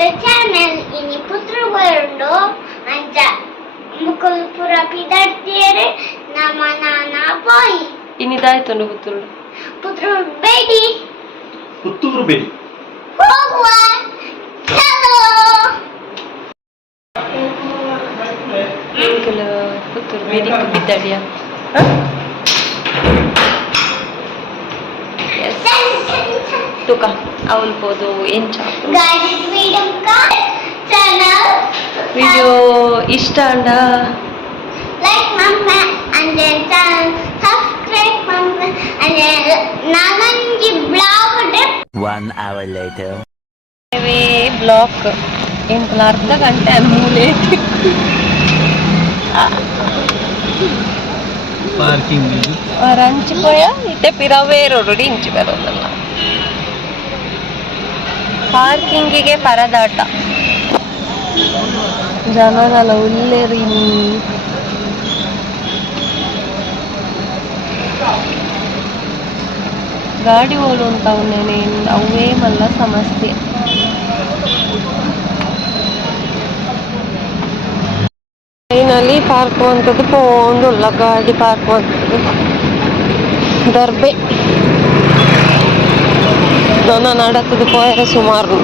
YouTube channel ini Putru Barundo ajak mukul pura pidartiere nama Nana Boy. Ini dah itu nu betul. Putru Baby. Puttur ಬೇಡಿ Hola. Hello. Kalau betul bedi kita dia. Yes. Tuka awal podo encha. Guys, this video ka channel. Video ishta anda. Like mama and then subscribe mama and then nananji blog trip. 1 hour later. Ini blog yang kelarta kan mulai. Parking ಹಂಚಿ ಪೋಯ ಇತ್ತೆ ಪಿರವೇ ರೋಡಿ ಇಂಚಿ ಬರೋದಲ್ಲ ಪಾರ್ಕಿಂಗಿಗೆ ಪರದಾಟ ಜನಗಳ ಉಲ್ಲೇರಿ ಗಾಡಿ ಓಡು ಅಂತ ಅವೇ ಮಲ್ಲ ಸಮಸ್ಯೆ ಫೈನಲಿ ಪಾರ್ಕ್ ಮಾಡುವಂಥದ್ದು ಪೋಂಡುಲ್ಲ ಗಾಡಿ ಪಾರ್ಕ್ ಮಾಡುತ್ತದೆ ದರ್ಬೆ ನನ್ನ ನಡತದು ಪೋಯರೆ ಸುಮಾರು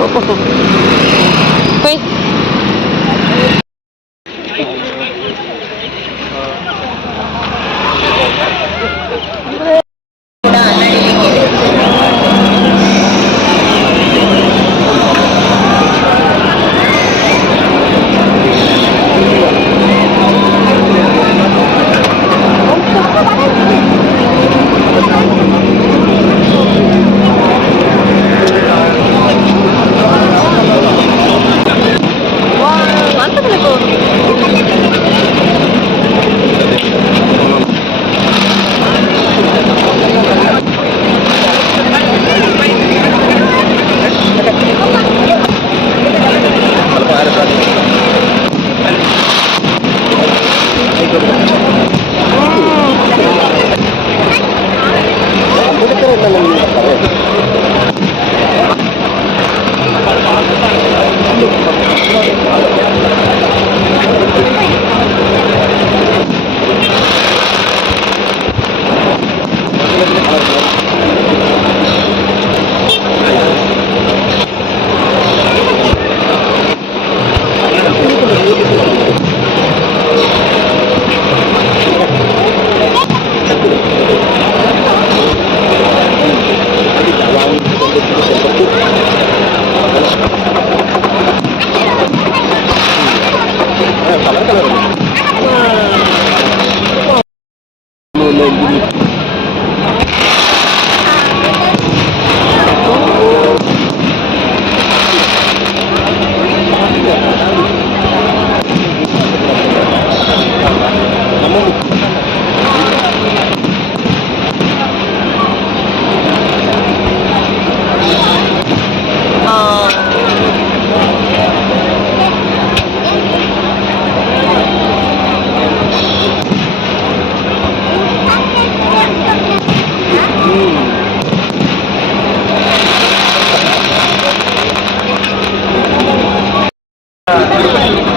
ಪೈ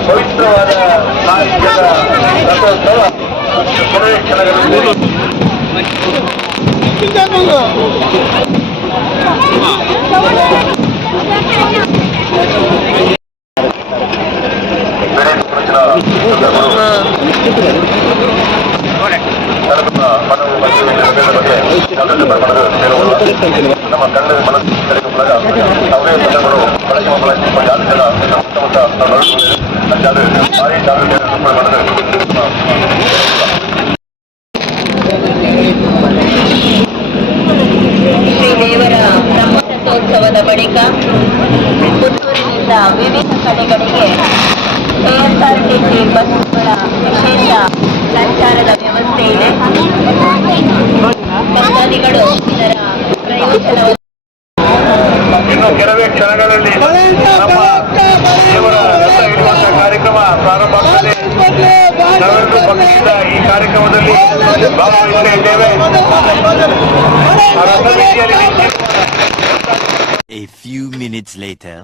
ಪವಿತ್ರವಾದ ಸಾಹಿತ್ಯದ ರಥೋತ್ಸವ ಕೊನೆಯ ಕ್ಷಣಗಳಲ್ಲಿ ನಮ್ಮ ಕನ್ನಡ ಮನಸ್ಸು ತೆರೆದುಕೊಂಡಾಗ ಅವರೇ ಪದಗಳು ಬಳಸುವ ಬಳಸುವ ಜಾತಿಗಳ ಸುತ್ತಮುತ್ತ ಭಾರಿ ಜಾಗೃತಿಯನ್ನು ಮಾಡಿದರೆ ಶ್ರೀದೇವರ ಬ್ರಹ್ಮರಥೋತ್ಸವದ ಬಳಿಕ ಪುತ್ತೂರಿನಿಂದ ವಿವಿಧ ಕಡೆಗಳಿಗೆ ಕೆಎಸ್ಆರ್ಟಿಸಿ ಬಸ್ಸುಗಳ ವಿಶೇಷ ಸಂಚಾರದ ವ್ಯವಸ್ಥೆ ಇದೆ. ಭಕ್ತಾದಿಗಳು ಇದರ ಪ್ರಯೋಜನವನ್ನು ಇನ್ನು ಕೆಲವೇ ಕ್ಷಣಗಳಲ್ಲಿ ನಮ್ಮ ದೇವರ ರಥ ಇರುವಂತಹ ಕಾರ್ಯಕ್ರಮ ಪ್ರಾರಂಭ ಆಗ್ತದೆ. ನಾವೆಲ್ಲರೂ ಭಕ್ತಿಯಿಂದ ಈ ಕಾರ್ಯಕ್ರಮದಲ್ಲಿ ಭಾಗವಹಿಸಲಿದ್ದೇವೆ. A few minutes later.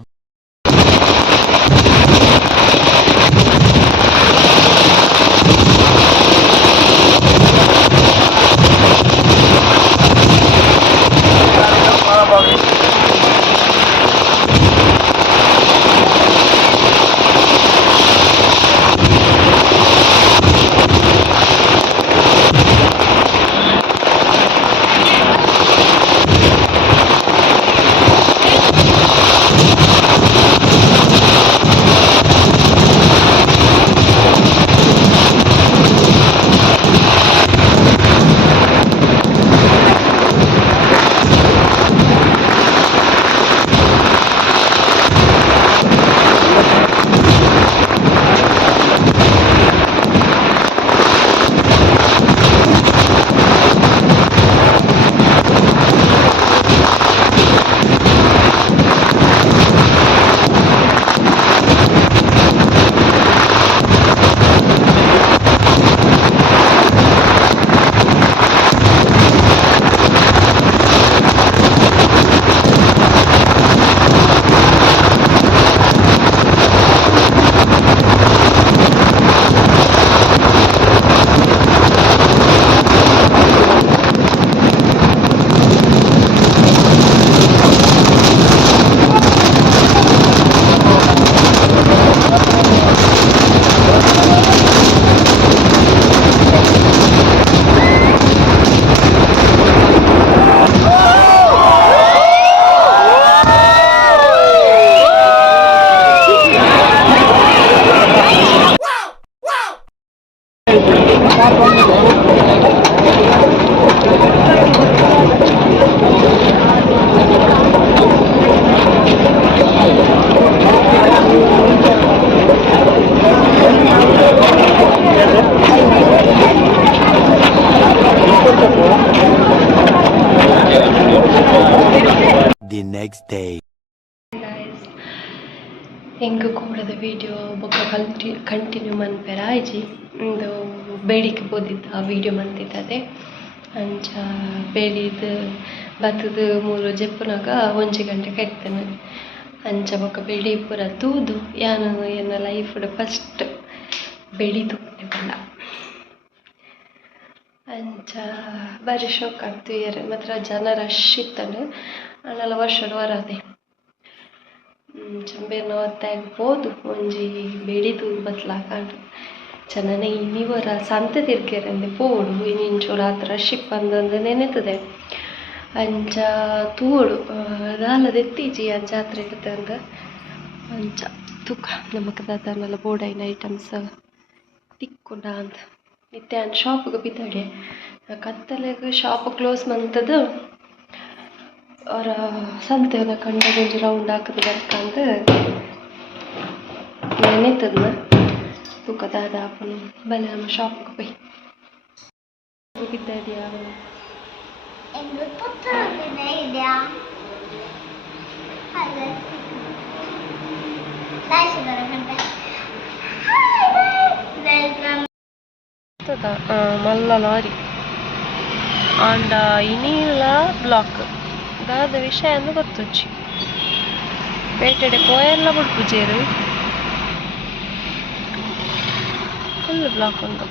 The next day. ಹೆಂಗೆ ಕೂಡದ ವಿಡಿಯೋ ಬೊಕ್ಕ ಕಂಟಿನ್ಯೂ ಮನ್ಪೆರ ಆಯ್ಜಿ ಒಂದು ಬೇಡಿಕೆ ಬೋದಿದ್ದ ಆ ವಿಡಿಯೋ ಮಂತಿದ್ದದೆ ಅಂಚ ಬೇಡಿದ ಬತ್ತದ ಮೂರು ಜೆಪ್ಪುನಾಗ 1 ಗಂಟೆಗೆ ಇರ್ತೇನೆ ಅಂಚ ಬೊಕ್ಕ ಬೆಳಿ ಪೂರ ತೂದು ಯಾನು ಎನ್ನ ಲೈಫ್ಡ್ ಫಸ್ಟ್ ಬೆಳಿದು ಬಲ್ಲ ಅಂಚ ಬಾರಿ ಶೋಕ್ ಆಗ್ತು ಮಾತ್ರ ಜನ ರಶ್ ಇತ್ತಂಡು ಅಣ್ಣೆಲ್ಲ ವರ್ಷದ ವರದೆ ಚಂಬೇರ್ನ ಹೊತ್ತಾಗ್ಬೋದು ಒಂಜಿ ಬೆಳಿದು ಬತ್ಲಾಕಾಂಡು ಚೆನ್ನಾಗಿ ಇನ್ನಿವರ ಸಂತೆ ತಿರ್ಕೆರಂದೆ ಪೋಡು ಇನ್ನಿಂಚೂರು ಹತ್ರ ಶಿಪ್ ಅಂದೊಂದು ನೆನೆತದೆ ಅಂಚ ತೂಡು ದಾಲದ ಎತ್ತೀಜಿ ಆ ಜಾತ್ರೆಗೆ ತಂದ ಅಂಚ ತೂಕ ನಮಕ್ ದಾದನೆಲ್ಲ ಬೋಡೈನ ಐಟಮ್ಸ್ ತಿಕ್ಕೊಂಡ ಅಂತ ಇತ್ತೆ ಅನ್ ಶಾಪ್ಗೆ ಬಿದ್ದಾಡೆ ಕತ್ತಲೆಗೆ ಶಾಪ್ ಕ್ಲೋಸ್ ಮಂತದ್ದು ಅವರ ಸಂತೆನ ಕಂಡ ಒಂಜಿ ರೌಂಡ್ ಹಾಕದು ಬರ್ಕಂದು ನೆನೆತದ್ನ ತೂಕದಾದ ಹಾಪನು ಬಲೆ ನಮ್ಮ ಶಾಪ್ಗೆ ಹೋಯ್ ಬಿದ್ದಾಡ್ಯಾ మల్ల లారీ అండ్ ఇనీల బ్లాక్ దాದ ವಿಷಯ ಗೊತ್ತೊಚ್ಚಿ ಪೇಟೆಡೆ ಪೋಯೆಲ್ಲ ಬಿಡ್ಪುಜೇರು ಫುಲ್ ಬ್ಲಾಕ್ ಉಂಟು.